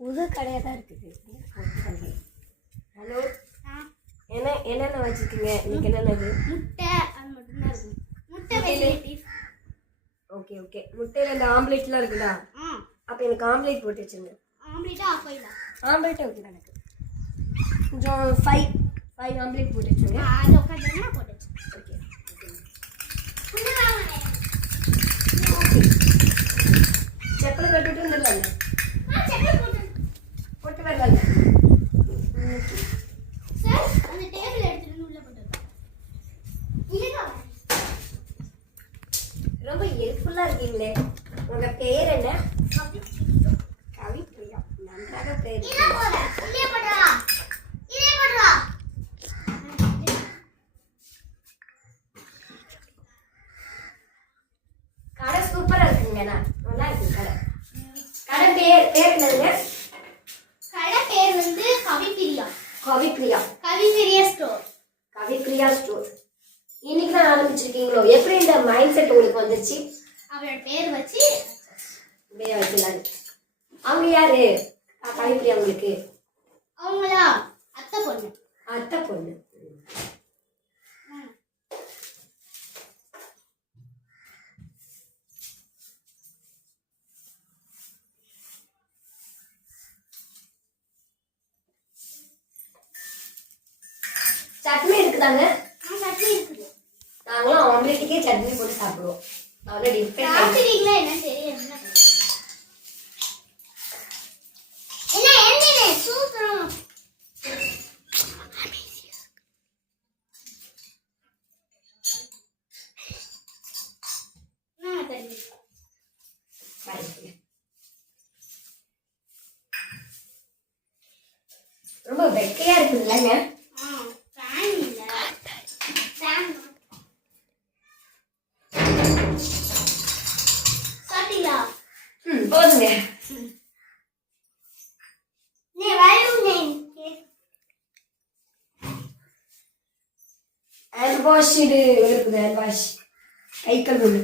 புது கடையாக தான் இருக்குது. ஹலோ, என்னென்ன வச்சுருக்கீங்க இன்னைக்கு? என்னென்னது? முட்டை, அது மட்டும்தான் இருக்கும். முட்டை வெரைட்டிஸ். Okay okay. முட்டையில் இந்த ஆம்லேட்லாம் இருக்குதா? அப்போ எனக்கு ஆம்லேட் போட்டு வச்சுருங்க. ஆம்லேட்டா ஆஃபாயிலா? ஆம்லேட்டே ஓகே தான் எனக்கு. கொஞ்சம் ஃபைவ் ஆம்லேட் போட்டு வச்சுருங்க. அது உட்காந்து போட்டு வச்சு. Okay okay. செப்பலை கட்டுட்டு வந்துடலாங்க. போட்டு வரல சார். அந்த டேபிள் எடுத்துட்டு உள்ள போட்டுருக்கேன். ரொம்ப ஹெல்ப்ஃபுல்லாக இருக்கீங்களே. உங்கள் பேர் என்ன? கவிப்ரியா. நன்றாக பேர். கடை சூப்பராக இருக்குங்கண்ணா. நல்லா இருக்கு கடை. கடை பேர் என்னதுங்க? கடை பேர் வந்து கவிப்ரியா. கவிப்ரியா ஸ்டோர். கவிப்ரியா ஸ்டோர். இன்னைக்கு தான் ஆரம்பிச்சிருக்கீங்களோ? எப்படி இந்த மைண்ட் செட் உங்களுக்கு வந்துச்சு? அவரோட பேர் வச்சு இப்படியே வைக்கலான்னு. அவங்க யாரு கவிப்ரியா உங்களுக்கு? அவங்களா அத்தை பொண்ணு. அத்தை பொண்ணு. சட்னி இருக்குதாங்க? சட்னி இருக்குது. நாங்களும் ஆம்லேட்டுக்கே சட்னி போட்டு சாப்பிடுவோம். அவ்வளோ டிஃப்ரெண்ட். சாப்பிடுவீங்களா என்ன தெரியும்? என்ன சூப்பரா ரொம்ப வெக்கையா இருக்குதுல்லங்க. போதுங்க. ஹேண்ட் வாஷ் இது இருக்குது. ஹேண்ட் வாஷ் கை கழுவு.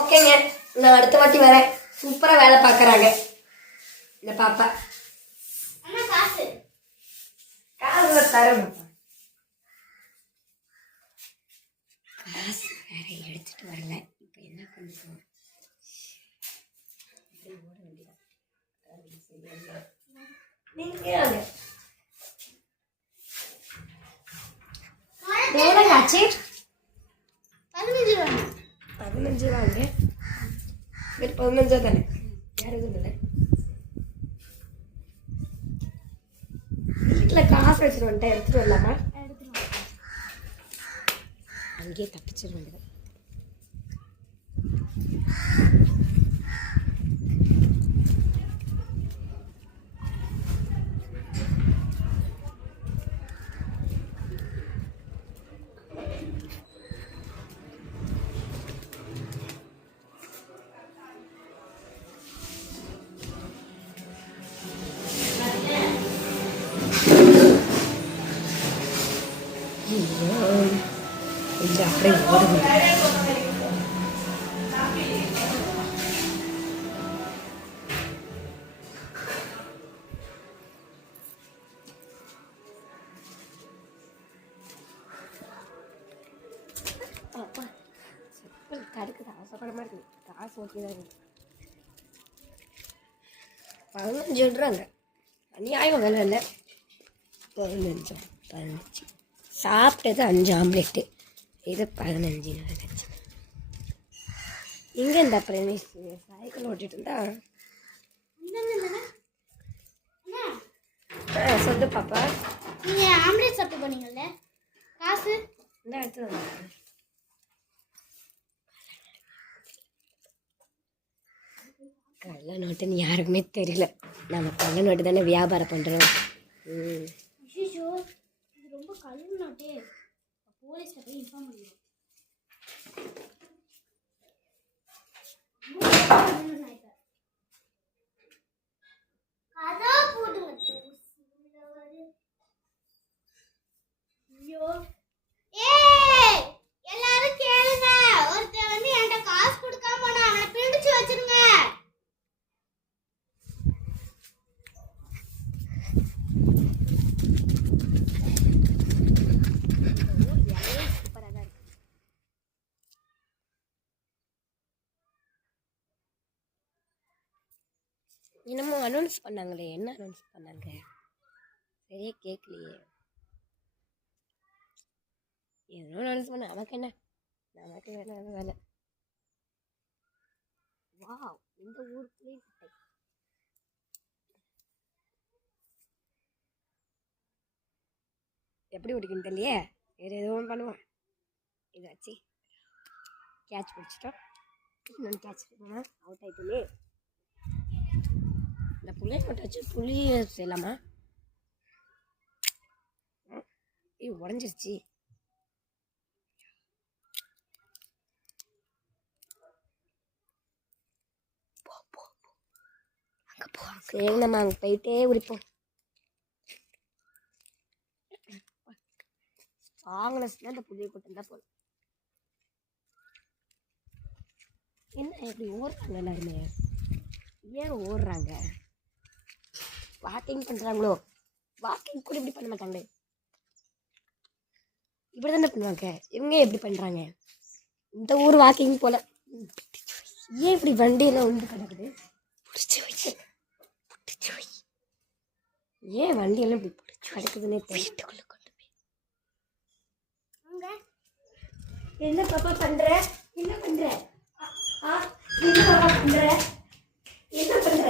ஓகேங்க, நான் அடுத்த வாட்டி வரேன். சூப்பரா வேலை பார்க்கறாங்க இந்த பாப்பா. காசு தரேன். காசு வேற எடுத்துட்டு வரல. இப்போ என்ன பண்ணுறோம்? ஓட வேண்டியதான். நீங்க எவ்வளோங்க? 15 ரூபாங்க. 15 தானே? யாரும் எதுவும் இல்லை. வீட்டில் காசு வச்சுட்டு வந்துட்டேன். எடுத்துட்டு வரலாமா? அங்கேயே தப்பிச்சிட வேண்டியது. கொஞ்சம் அப்படியே ஓடுது. கடுக்குது. ஆசைப்படமா இருக்கு. காசு ஓகே தான் இருக்கு. 15 அநியாயம் வேலை இல்லை. 15 சாப்பிட்டது 5 ஆம்லேட்டு. இது 15 நினச்சி. எங்கே இருந்தா பிரனேஷ் சைக்கிள் ஓட்டிட்டு இருந்தா சொல்லு பாப்பா. நீங்க ஆம்லேட் சாப்பிட்டு போனீங்கல்ல, காசு இந்த இடத்துல கள்ள நோட்டுன்னு யாருக்குமே தெரியல. நம்ம கள்ள நோட்டு தானே வியாபாரம் பண்ணுறோம். ஐயோ இது ரொம்ப கழுவு நோட்டே. போலீஸ்ல போய் இன்ஃபார்ம் பண்ணுவோம். ஐயோ ஏய் எல்லாரும் கேளுங்க. ஒருத்தன் வந்து என்கிட்ட காசு கொடுக்காம போனா அவனை பிடிச்சு வச்சிருங்க. என்னமோ அனௌன்ஸ் பண்ணாங்களே, என்ன அனௌன்ஸ் பண்ணாங்க சரியா கேட்கலையே. ஏதோ அனௌன்ஸ் பண்ண நமக்கு என்ன, நமக்கு வேலை வேலை. வா இந்த ஊருக்குள்ளே எப்படி ஓடிக்கணும் தெரியலையே. வேறு ஏதோ ஒன்று பண்ணுவோம். இதாச்சு கேட்ச் பிடிச்சிட்டோம். இன்னொன்று கேட்ச் பண்ணோம், அவுட் ஆகிட்டோமே. இந்த புளியை மட்டும் வச்சு புளி செய்யலாமா? உடஞ்சிருச்சு. சரி நம்ம அங்கே போயிட்டே உரிப்போம். வாங்கினஸ்னா இந்த புளியை கொட்டிருந்தா போதும். என்ன இப்படி ஓடுறாங்க எல்லாருமே? ஏன் ஓடுறாங்க? வாக்கிங் பண்ணுறாங்களோ? வாக்கிங் கூட இப்படி பண்ண மாட்டாங்களே. இப்படி தானே பண்ணுவாங்க. இவங்க எப்படி பண்ணுறாங்க? இந்த ஊர் வாக்கிங் போல். ஏன் இப்படி வண்டியெல்லாம் ஒன்று கிடக்குது? பிடிச்சி வச்சு ஏன் வண்டியெல்லாம் இப்படி பிடிச்சி கிடக்குதுன்னே வீட்டுக்குள்ளே கொண்டு போய். என்ன பாப்பா பண்ணுற? என்ன பண்ணுற? என்ன பாப்பா பண்ணுற? என்ன பண்ணுற?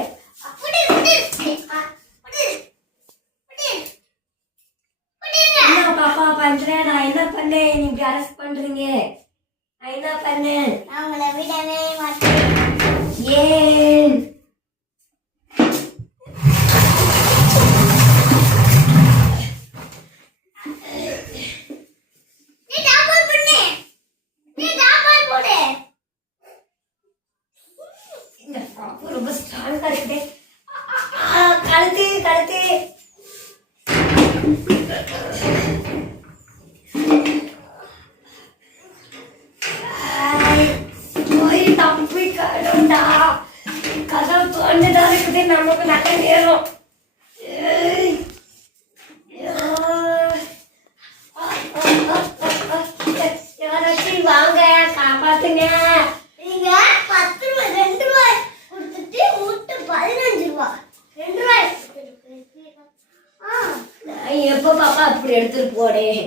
என்ன பாப்பா பண்றேன்? நான் என்ன பண்ணேன்? நீங்க அரெஸ்ட் பண்றீங்க? நான் என்ன பண்ணேன்? அவங்கள விடவே மாட்டேன். ஏன்? இந்த பாப்பா ரொம்ப ஸ்ட்ராங்கா இருக்குது. கழுத்து கழுத்து போய் தப்பி கழுண்டா. கதவு தோண்டுதான் இருக்குது. நமக்கு நல்ல நேரம். யாராச்சும் வாங்க காப்பாத்துங்க. நீங்க 10 ரூபாய் 2 ரூபாய் கொடுத்துட்டு முட்டை 15 ரூபாய் 2 ரூபாய். நான் எப்போ பாப்பா அப்படி எடுத்துட்டு போனேன்?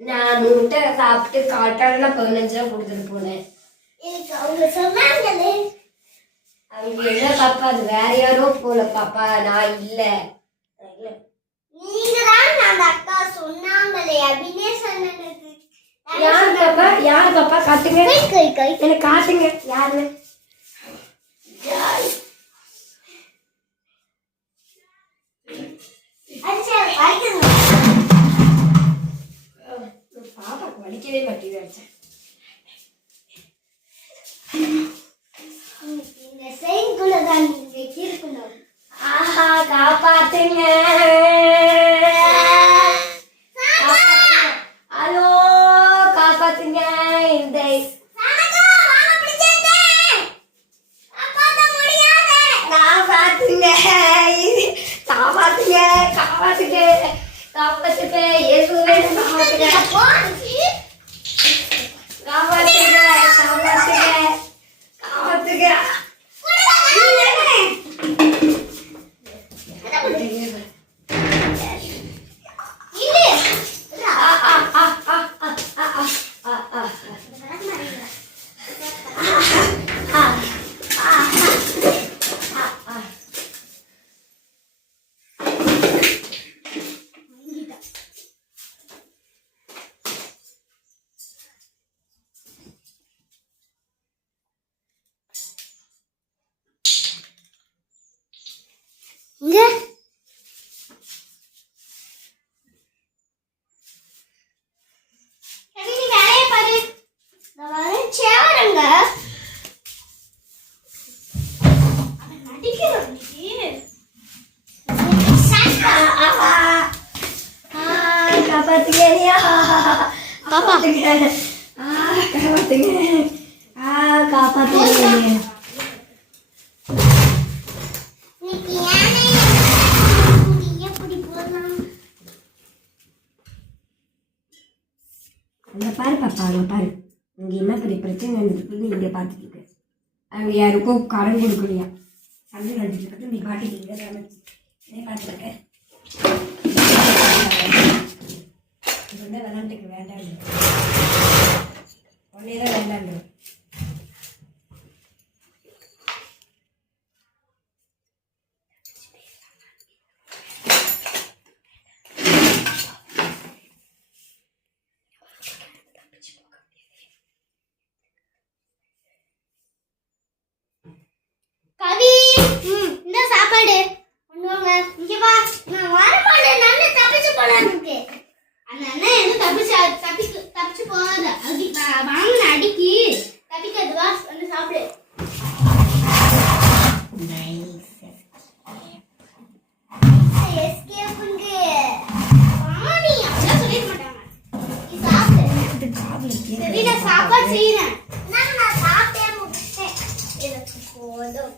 நான் முட்டை சாப்பிட்டு காட்டால 15 ரூபா கொடுத்துட்டு போனேன். எனக்கு அவங்க சொன்னாங்களே. அவங்க என்ன பாப்பா, அது வேற யாரோ போல பாப்பா, நான் இல்லை. நீங்க தான் அந்த அக்கா சொன்னாங்களே அபினே சொன்னது. யாரு பாப்பா? யாரு பாப்பா? காட்டுங்க. கை கை எனக்கு காட்டுங்க யாருன்னு. பாப்பாக்கு வலிக்கவே மாட்டேங்குது. இந்த செயின்குள்ள தான் நீங்க இருக்கணும். ஆஹா காப்பாத்துங்க. ஹலோ காப்பாத்துங்க. இந்த காப்பாத்துங்க காப்பாத்துங்க காப்பாத்துங்க காப்பாத்துங்க. இயேசுவே காப்பாத்துங்க காப்பாத்துங்க காப்பாத்துங்க காப்பாத்துங்க. காப்பாத்துங்க. காப்பாத்துங்க. காப்பாத்துங்க. இன்னைக்கு யானை எப்படி போடலாம்? அங்கே பாரு பாப்பா, அங்கே பாரு. இங்கே என்ன பெரிய பிரச்சனை நடந்துருக்குன்னு இங்கே பார்த்துட்டு இருக்கு. அங்கே யாருக்கும் கடன் கொடுக்கலையா, சண்டை நடந்துட்டு இருக்கு. நீ பாட்டிக்கிங்க பார்த்துருக்க. இது விளாண்டுக்கு வேண்டாம், ஒன்னே தான் வேண்டாண்டு. கவி, இந்த சாப்பாடு கொண்டு வாங்க. இங்க வா. நான் வர மாட்டேன். நல்லா தப்பிச்சு போலான்னு இருக்கு. அந்த அண்ணன் எதுவும் தப்பிச்சு போகாத. அடி வாங்கின அடிக்கு தப்பிக்காது. வா வந்து சாப்பிடு. எஸ்கேப்புங்க. வாணி அப்படிலாம் சொல்லிட மாட்டாங்க. நீ சாப்பிடு. சரி, நான் சாப்பாடு செய்யறேன். நான் சாப்பிட்டே முடிச்சிட்டேன். எனக்கு போதும்.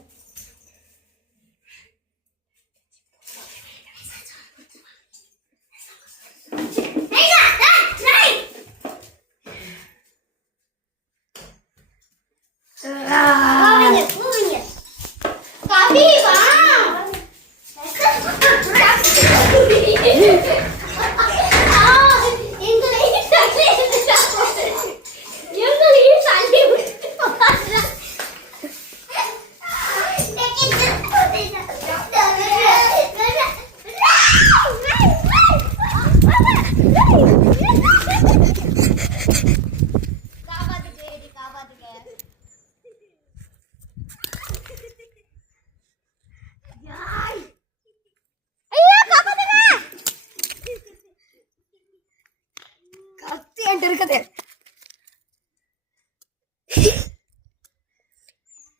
கவி வா. கத்தி என்கிட்ட இருக்குது.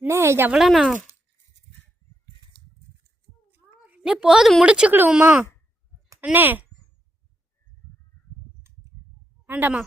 அண்ணே எவ்வளோண்ணா? அண்ணே போதும், முடிச்சுக்கிடுவோமா? அண்ணே வேண்டாமா?